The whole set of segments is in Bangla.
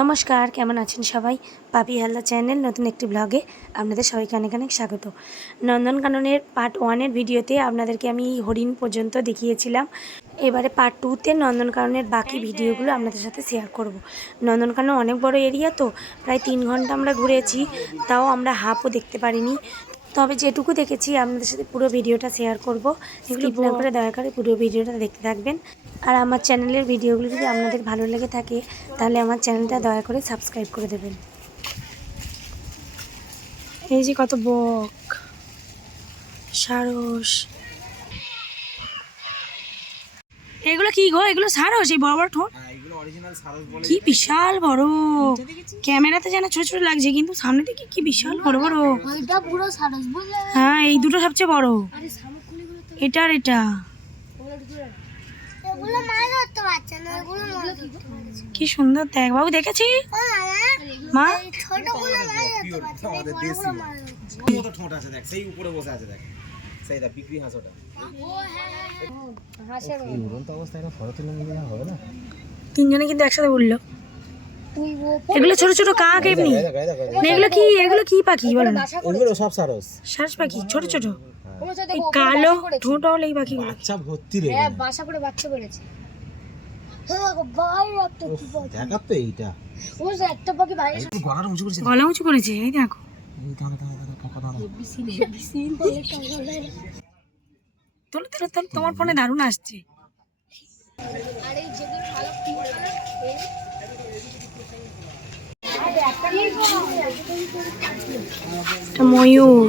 নমস্কার, কেমন আছেন সবাই? পাপি হালদা চ্যানেল, নতুন একটি ব্লগে আপনাদের সবাইকে অনেক অনেক স্বাগত। নন্দনকাননের পার্ট ওয়ানের ভিডিওতে আপনাদেরকে আমি হরিণ পর্যন্ত দেখিয়েছিলাম। এবারে পার্ট টুতে নন্দনকাননের বাকি ভিডিওগুলো আপনাদের সাথে শেয়ার করব। নন্দনকানন অনেক বড় এরিয়া তো, প্রায় তিন ঘণ্টা আমরা ঘুরেছি, তাও আমরা হাফও দেখতে পারিনি। তবে যেটুকু দেখেছি আপনাদের সাথে পুরো ভিডিওটা শেয়ার করব। স্কিপ না করে দয়া করে পুরো ভিডিওটা দেখতে থাকবেন। আর আমার চ্যানেলের ভিডিওগুলো যদি আপনাদের ভালো লেগে থাকে তাহলে আমার চ্যানেলটা দয়া করে সাবস্ক্রাইব করে দেবেন। এই যে কত বক। সারস। এগুলো কি গো? এগুলো সারস? এই বড় বড় ঠোঁট? কি বিশাল বড়। ক্যামেরাতে যেন ছোট ছোট লাগছে কিন্তু সামনে থেকে কি বিশাল বড় বড়। হ্যাঁ এই দুটো সবচেয়ে বড়। এটা আর এটা। কি সুন্দর দেখ বাবু দেখেছি? মা? বিক্রি হাঁস ওটা হাঁসের অবস্থা এটা ফটো তুলে নিয়ে হবে না? তিনজনে কিন্তু একসাথে উঠল। এগুলো ছোট ছোট কাক এমনি। দেখ দেখ দেখ। না, এগুলো কি এগুলো কি পাখি বলো না? ওগুলো সব সারস। শ্বাস পাখি ছোট ছোট। এই কালো ঠোঁট হলো এই পাখিগুলো। বাচ্চা ভর্তি রে। হ্যাঁ বাসা করে বাচ্চা বেড়েছে হ্যাঁ দেখো বাইরে একটা কি পাখি। দেখার তো এইটা। ও যে আর এই যেগুলো ভালো ময়ূর।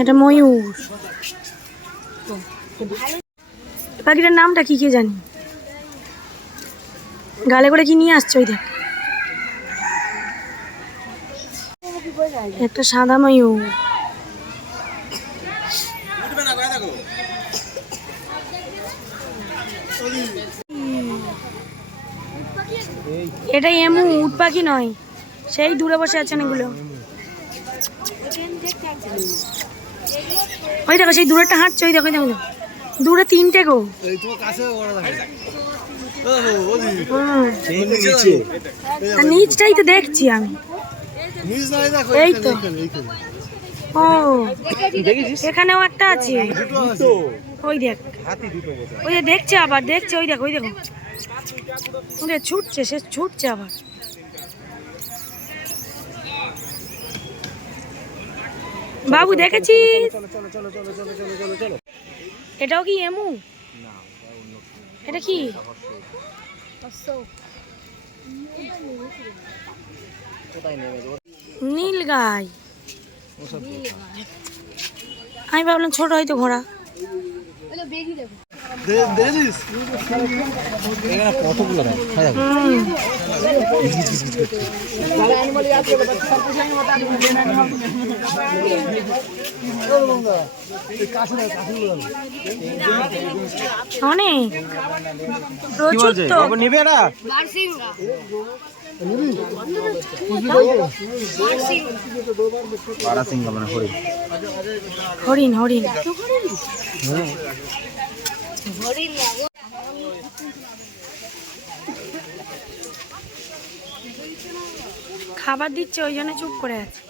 এটা ময়ূর। পাখিটার নামটা কি কে জানি? গালে করে কি নিয়ে আসছো ওই দেখ। একটা সাদা ময়ূর। এটা এমু উট পাখি নয়, সেই দূরে বসে আছেন এগুলো ওই দেখো সেই দূরেরটা হাঁটছে ওই দেখো ওই দেখো দূরে তিনটে গো। আর নিচটাই তো দেখছি আমি। এই তো। ও। এখানেও একটা আছে। ওই দেখ। ওই যে দেখছে আবার দেখছে ওই দেখো ওই দেখো। ছুটছে সে ছুটছে আবার। বাবু দেখেছি এটাও কি এমু? এটা কি? নীল গাই। আমি ভাবলাম ছোট হয়তো ঘোড়া। কতগুলো অনেক। প্রচুর নিবে মানে না হরিণ। হরিণ। হ্যাঁ। খাবার দিচ্ছে ওই জন্য চুপ করে আছে।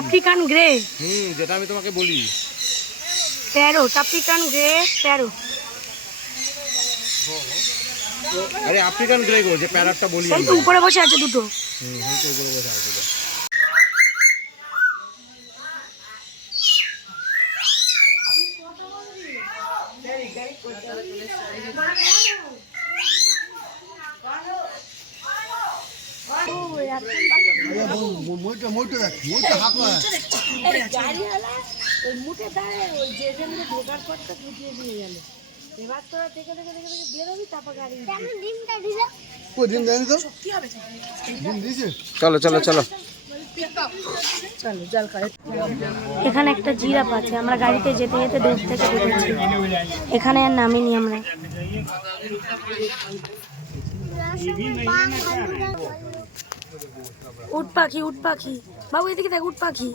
African grey. হুম যেটা আমি তোমাকে বলি। Parrot African grey parrot. আরে আফ্রিকান গ্রে গো যে প্যারাটটা বলি সেই তো উপরে বসে আছে দুটো। হুম তো ওগুলো বসে আছে ঢোকার পর তো। দেখ কেন ডিমটা দিল? দিন চলো চলো চলো। এখানে একটা জিরাফ আছে আমরা গাড়িতে যেতে যেতে দূর থেকে দেখেছি। এখানে আর নামিনি আমরা। উট পাখি উট পাখি। বাবু এদিকে দেখ উট পাখি।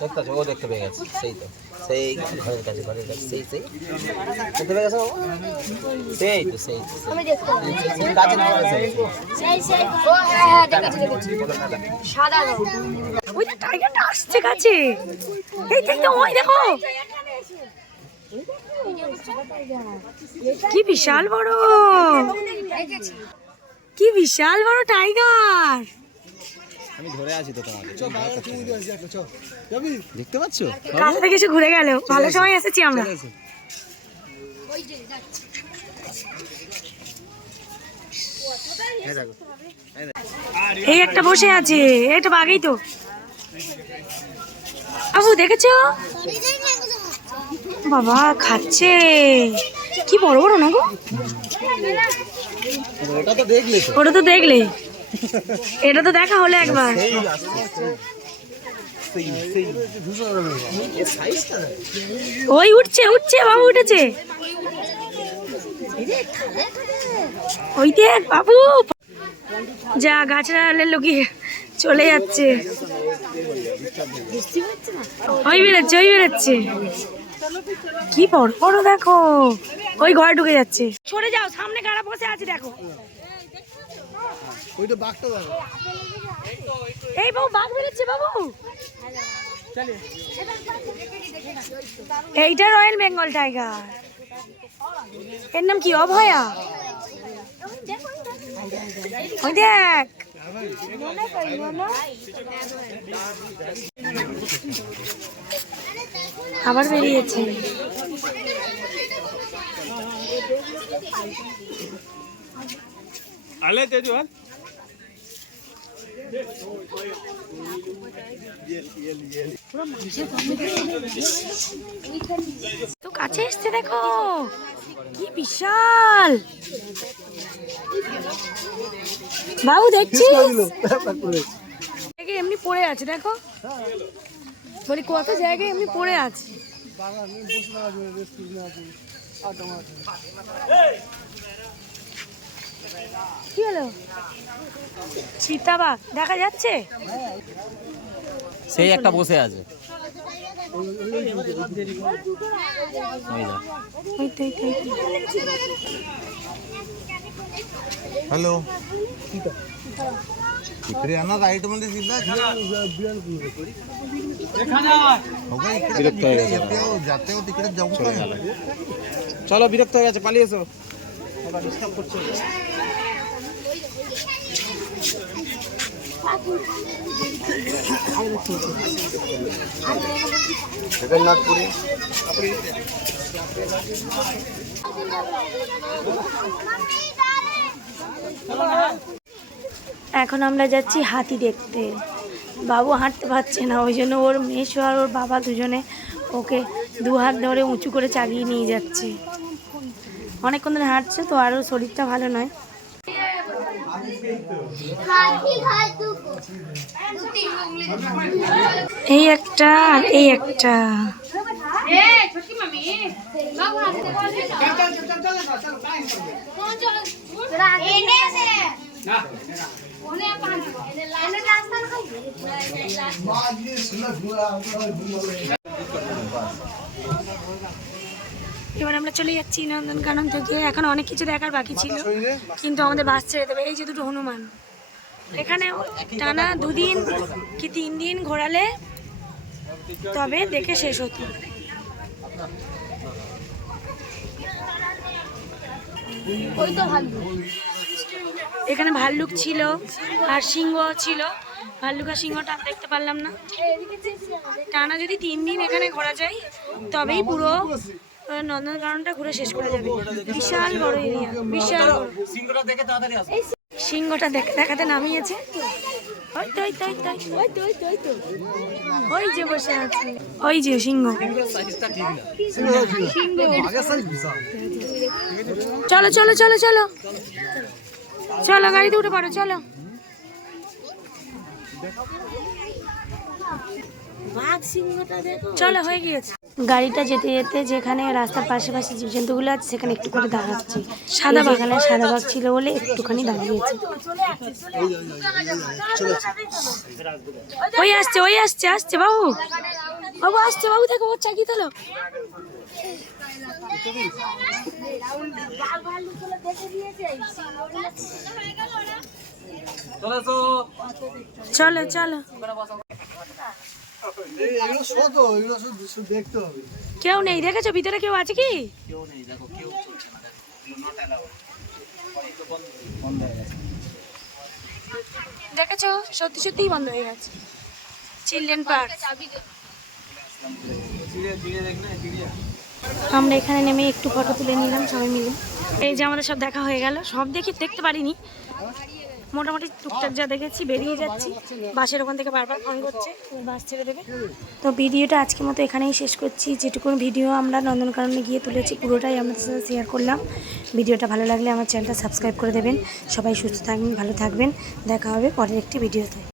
দেখতে ও দেখতে পেয়ে গেছে। সেই তো সেই ঘরের কাছে ঘরের কাছে সেই সেই। দেখতে পেয়ে গেছে সেই তো সেই তো আমি দেখতে কাছে না গেছে সেই সেই। ও হ্যাঁ হ্যাঁ দেখেছি দেখেছি সাদা রং। ওই যে টাইগারটা আসছে কাছে। এই দেখ তো ওই দেখো। কি বিশাল বড়। কি বিশাল বড় টাইগার আমি ধরে আছি তো তোমাকে। তুমি দিয়ে আসি একটা চল। যাবি? দেখতে পাচ্ছ? কাছে থেকে এসে ঘুরে গেল। ভালো সময় এসেছি আমরা। ওই যে যাচ্ছে এই একটা বসে আছে। এটা বাঘেই তো। আবু দেখেছ? বাবা খাচ্ছে। কি বড় বড় না গো? ওটা তো দেখলে ওটা তো দেখলে। এটা তো দেখা হলো একবার। ওই উঠছে উঠছে বাবু উঠেছে। ওই দেখ বাবু। যা গাছরা লুকিয়ে চলে যাচ্ছে। ওই বেরোচ্ছে ওই বেরোচ্ছে। কি বড় বড় দেখো। ওই ঘরে ঢুকে যাচ্ছে। সরে যাও সামনে কারা বসে আছে দেখো। ওইটা বাঘটা এই বাবু বাঘ বেরোচ্ছে বাবু। এইটা রয়্যাল বেঙ্গল টাইগার। এর নাম কি অভয়া? ওই দেখ। আবার বেরিয়েছে। তো কাছে এসছে দেখো। কি বিশাল। বাবু জায়গায় এমনি পড়ে আছে, দেখো। বলি কত জায়গায় এমনি পড়ে আছে বাগান বসে থাকা যাবে রেস্ট না আছে আটা মাছ কি হলো চিতাবাঘ দেখা যাচ্ছে সেই একটা বসে আছে ওই দেখ ওই তো, ওই তো, ওই তো। हॅलो इकडे येणार राईट मध्ये सीधा हो का, इकडे विरक्त इकडे आहे येते हो, जाते हो तिकडे जाऊ का চলো বিরক্ত হয়ে গেছে পালিয়ে এসো জগন্নাথপুরি। এখন আমরা যাচ্ছি হাতি দেখতে। বাবু হাঁটতে পারছে না, ওই জন্য ওর মেশো আর ওর বাবা দুজনে ওকে দু হাত ধরে উঁচু করে চাগিয়ে নিয়ে যাচ্ছে। অনেকক্ষণ ধরে হাঁটছে তো, আরও শরীরটা ভালো নয় হাতি খায় তু দু তিন উঙ্গলি এই একটা আর এই একটা। এবার আমরা চলে যাচ্ছি নন্দনকানন থেকে। এখন অনেক কিছু দেখার বাকি ছিল। কিন্তু আমাদের বাস ছেড়ে দেবে। এই যে দুটো হনুমান। এখানে টানা দুদিন কি তিন দিন ঘোরালে তবে দেখে শেষ হতো। এখানে ভাল্লুক ছিল আর সিংহ ছিল। ভাল্লুক আর সিংহটা দেখতে পারলাম না। টানা যদি তিন দিন এখানে ঘোরা যায় তবেই পুরো নন্দনকাননটা ঘুরে শেষ করা যাবে। বিশাল বড় এরিয়া বিশাল সিংহটা দেখে তাড়াতাড়ি আসো। সিংহটা দেখ- দেখাতে নামিয়েছে। ওই ওই তো ওই তো ওই তো ওই তো ওই তো। ওই যে বসে আছে। ওই যে সিংহ। চলো চলো চলো চলো। চলো গাড়িতে উঠে পড়ো চলো। চলো হয়ে গিয়েছে। গাড়িটা যেতে যেতে যেখানে রাস্তার পাশে পাশে জীবজন্তুগুলো আছে সেখানে একটু করে দাঁড়াচ্ছে। সাদা বাগানে সাদা বাগ ছিল বলে একটুখানি দাঁড়িয়েছে। ওই আসছে ওই আসছে আসছে বাবু। বাবু আসছে বাবু দেখো ওর চাকি তোলো। চলো চলো। এগুলো শত এগুলো শুধু দেখতে হবে। কেউ নেই দেখেছ? ভিতরে কেউ আছে কি? দেখেছ? সত্যি সত্যিই বন্ধ হয়ে গেছে। Children park. আমরা এখানে নেমে একটু ফটো তুলে নিলাম সবাই মিলে। এই যে আমাদের সব দেখা হয়ে গেল সব দেখি দেখতে পারিনি। মোটামুটি টুকটাক যা দেখেছি, বেরিয়ে যাচ্ছি। বাসের ওখান থেকে বারবার ফোন করছে বাস ছেড়ে দেবে। তো ভিডিওটা আজকে মতো এখানেই শেষ করছি। যেটুকুন ভিডিও আমরা নন্দনকাননে গিয়ে তুলেছি, পুরোটাই আমাদের সাথে শেয়ার করলাম। ভিডিওটা ভালো লাগলে আমার চ্যানেলটা সাবস্ক্রাইব করে দেবেন। সবাই সুস্থ থাকবেন, ভালো থাকবেন। দেখা হবে পরের একটি ভিডিওতে।